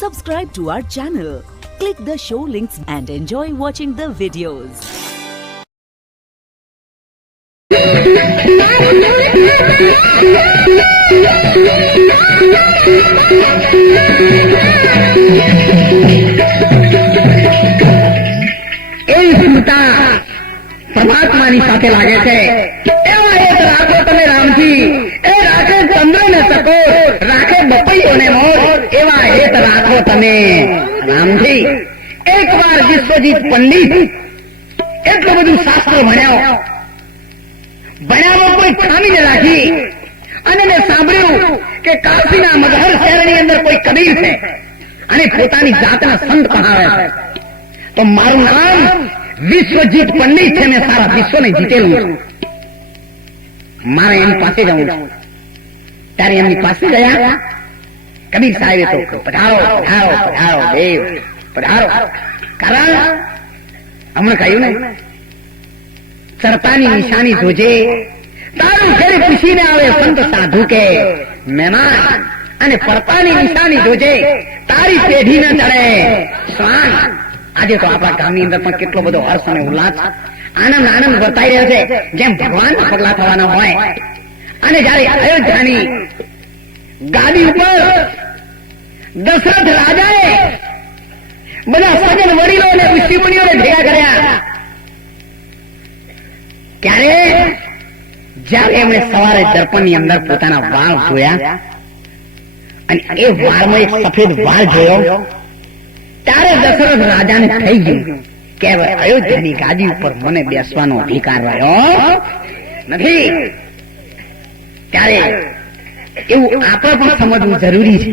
Subscribe to our channel, click the show links and enjoy watching the videos. પરમાત્માની સાથે લાગે છે એવા એક રાખો તમે રામજી, એ રાખે ચંદ્ર ને ચકોર, રાખે બપૈયોને મોર, એવા હેત રાખો તમે રામજી. એકવાર વિશ્વજીત પંડિત એટલું બધું શાસ્ત્ર ભણ્યામાં કોઈ ખામીને રાખી અને મેં સાંભળ્યું કે કાશીના મગહર શહેરની અંદર કોઈ કબીર છે અને પોતાની જાતના સંત કહાવે છે, તો મારું નામ વિશ્વજીત પંડિત છે, મેં સારા વિશ્વને જીતેલું છું, મારે એની પાસે જવું છે. ત્યારે એમની પાસે ગયા કબીર સાહેબે તો પધારો પધારો પધારો દેવ પધારો. કારણ હમણાં કહ્યું ને, ચરતાની નિશાની જોજે, તારું ઘરે પૂછીને આવે સંત સાધુ કે મહેમાન, અને પડતાની નિશાની જોજે, તારી પેઢી ન ચડે શ્વાન. આજે તો આપણા ગામની અંદર પણ કેટલો બધો હર્ષ અને ઉલ્લાસ, આનંદ આનંદ વર્તાઈ રહ્યો છે, જેમ ભગવાન પગલા થવાના હોય. અને જયારે અયોધ્યાની ગાદી ઉપર દશરથ રાજાએ બધા સજ્જન વડીલો અને ઋષિમુનિઓને ભેગા કર્યા, ત્યારે જયારે એમણે સવારે દર્પણની અંદર પોતાના વાળ જોયા અને એ વાળમાં એક સફેદ વાળ જોયો, ત્યારે દશરથ રાજાને થઈ ગયું કે અયોધ્યાની ગાદી ઉપર મને બેસવાનો અધિકાર રહ્યો નથી. ત્યારે એવું આપણે પણ સમજવું જરૂરી છે.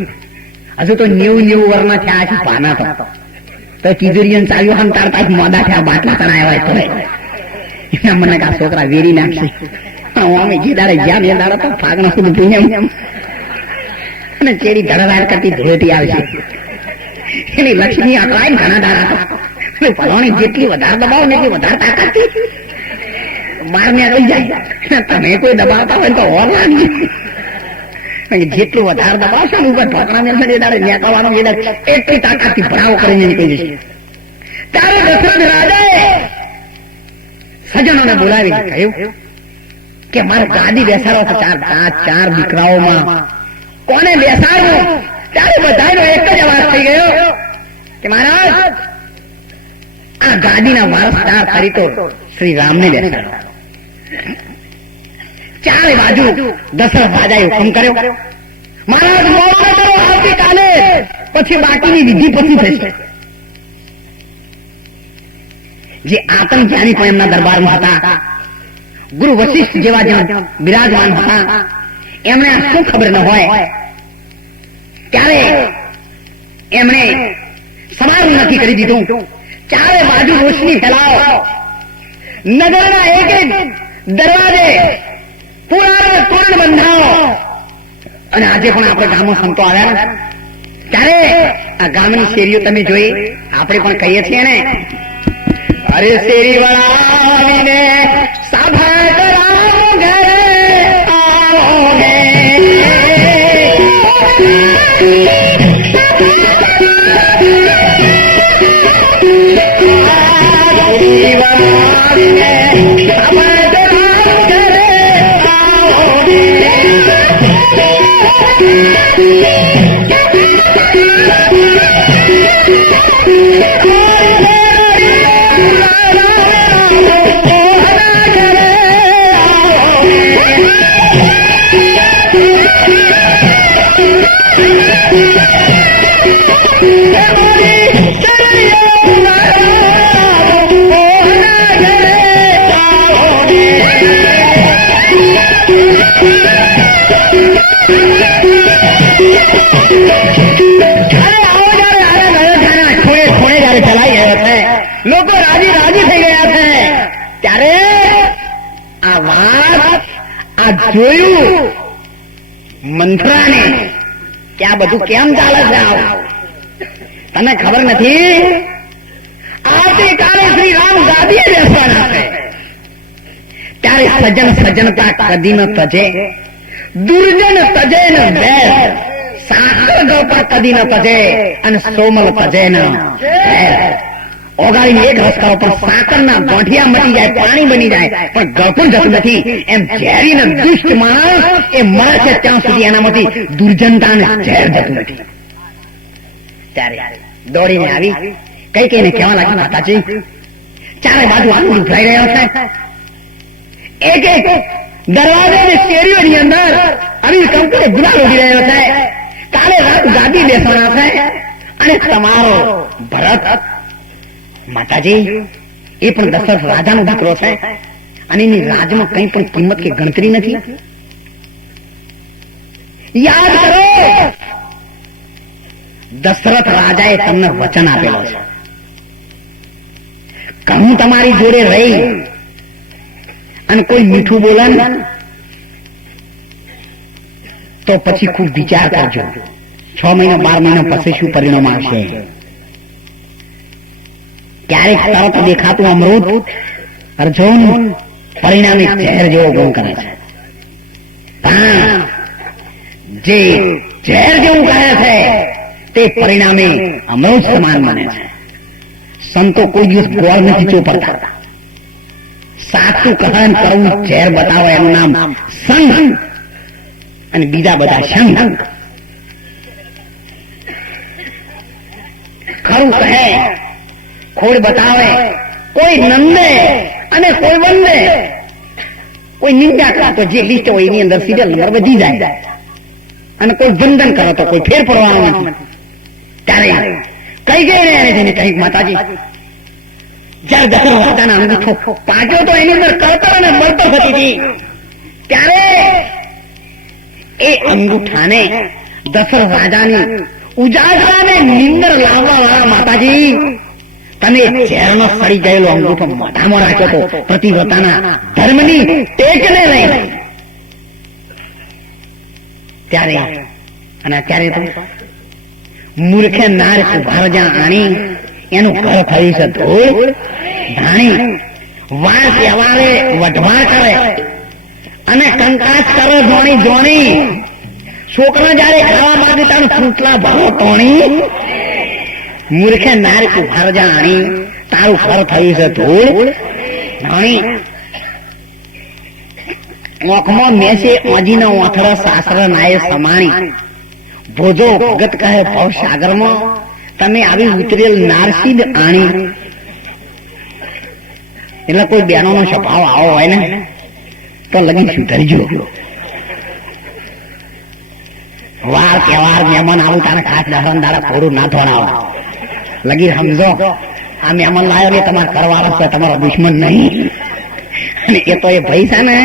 હજુ તો 90 વર્ષના થયા છે પાના તો તિજોરીઓ ચાલ્યો હંતાડતા મોડા થયા, બાટલા ચડાયા હોય તો એના મને કા છોકરા વેરી નાખશે. અમે જે દાડે જ્યાં બે દાડા તો ફાગણા સુધી પીને અને ચેરી ધડધાડ કરતી ધોતી આવશે, એની લક્ષ્મી આકડાય ઘણા દાડા તો ફલાણી જેટલી વધારે દબાવો ને એટલી વધારે તાકાત બહાર ને આવી જાય. તમે કોઈ દબાવતા હોય તો ઓર લાગી, જેટલું વધારે દબાવશો ને ઉપર ઢોકણા મેળશે એ દાડે નેકળવાનો એટલી તાકાતથી ભરાવો કરીને નીકળી જશે. ત્યારે દશરથ રાજાએ સજ્જનોને બોલાવી કહ્યું કે મારે ગાદી બેસાડો તો ચાર દીકરાઓમાં કોને બેસાડવું? ત્યારે બધાનો એક જ અવાજ થઈ ગયો કે મહારાજ, આ ગાદીના વારસદાર તરીકે શ્રી રામને બેસાડો. ચારે બાજુ દશરથ રાજાએ હુકમ કર્યો, મહારાજ મોડું ન કરો, આવતીકાલે પછી બાકીની વિધિ પછી થશે. જે આતંકજાની પણ એમના દરબારમાં હતા, ગુરુ વશિષ્ઠ જેવા જ્યાં બિરાજમાન હતા, એમણે આ શું ખબર ન હોય. ત્યારે એમણે સમારોહ નક્કી કરી દીધું, ચારે બાજુ રોશની ફેલાવો, નગરના એક એક દરવાજે પૂરા તોરણ બંધાવો. અને આજે પણ આપણે ગામમાં સંતો આવ્યા, ત્યારે આ ગામની શેરીઓ તમે જોઈ, આપણે પણ કહીએ છીએ ને, અરે શેરી વાળા આવીને સાભા કરાવો ઘરે આવોને. લોકો રાજી રાજી થઈ ગયા છે. ત્યારે આ વાત આ જોયું મંથરાને કે આ બધું કેમ ચાલે છે, તને ખબર નથી? આવતીકાલે શ્રી રામ ગાદીએ બેસવાના છે. ત્યારે સજ્જન સજ્જનતા કદી ન તજે, દુર્જન તજે ન બેસ, સાકર ગળ પર કદી ન તજે અને સોમલ તજે ન. ઓગાળીને એક રસ્તા ઉપર સાકરના ગોઠિયા મટી જાય, પાણી બની જાય, પણ ગળ પણ જતું નથી. એમ ઝેરી ને દુષ્ટ માણસ એ મરે છે ત્યાં સુધી એનામાંથી દુર્જનતા ને ઝેર જતું નથી. ત્યારે દોડીને આવી કઈ કઈને કહેવા લાગી, માતાજી ચારે બાજુ આંગળી ઉભરાઈ રહ્યો છે. એક એક દરવાજા અને શેરીઓની અંદર અનિલ કંકુડે ગુલાલ ઉડી રહ્યો છે. કાલે રાત ગાદી બેસવાના છે અને તમારો ભરત માતાજી એ પણ દશરથ રાજાનો દીકરો છે અને એની રાજમાં કઈ પણ કિંમત કે ગણતરી નથી. યાદ કરો, દશરથ રાજાએ તમને વચન આપેલો છે કે હું તમારી જોડે રહી અને કોઈ મીઠું બોલે તો પછી ખૂબ વિચાર કરજો. 6 મહિના 12 મહિના પછી શું પરિણામ આવશે. ક્યારેક તરત દેખાતું અમૃત અર્જુન પરિણામે ઝેર જેવો ગુણ કરે છે. જે ઝેર જેવું કહે છે તે પરિણામે અમૃત સમાન બને છે. સંતો કોઈ દિવસ ગોળ નથી ચોપડતા. સાચું કથન કરવું ઝેર બતાવો એનું નામ સંગ અને બીજા બધા સંગ. ખરું કહે ખોડ બતાવે, કોઈ નંદે અને કોઈ વંદે, કોઈ નિંદા કરો તો જે લિસ્ટ હોય એની અંદર સિરિયલ નંબર વધી જાય અને કોઈ વંદન કરો તો કોઈ ફેર પડવાનો નથી. ત્યારે કઈ ગઈ ને કઈક માતાજી જયારે દશરથ રાજાના અંગૂઠો પાક્યો તો એની અંદર કળતર અને બળતર થતી હતી. ત્યારે એ અંગૂઠાને દશરથ રાજાની ઉજાગરાને નિંદર લાવવા વાળા માતાજી તમે ઝેરનો સડી ગયેલો અંગૂઠો મોઢામાં રાખ્યો તો પ્રતિવ્રતાના ધર્મની ટેકને લઈ. ત્યારે અને અત્યારે તો મૂર્ખે નાર કુભારજા આણી એનું ઘર થયું છે ધૂળ ધાણી. વાર તહેવારે વઢવાણ કરે અને કંકાસ કરે જોણી જોણી. છોકરા જયારે ખાવા માંગે તારું ફૂટલા ભાવો ટોણી. મૂર્ખે નાર કુભારજા આણી તારું ઘર થયું છે ધૂળ ધાણી. ઓખમાં મેસે ઓજીનો ઓથરો સાસરા નાય સમાણી. ભોજો ભગત કહે ભવ સાગરમાં તમે આવી ઉતરેલ નારસીદ આણી. એટલે કોઈ બહેનો નો સ્વભાવ આવો હોય ને તો લગી સુધરજો. વાર તહેવાર મહેમાન આવું તારે ખાસ દહન દાડા થોડું ના ધોણાવો. લગી સમજો આ મહેમાન લાવ્યો ને તમારા ઘરવાળો છે, તમારો દુશ્મન નહીં. અને એ તો એ ભાઈ છે ને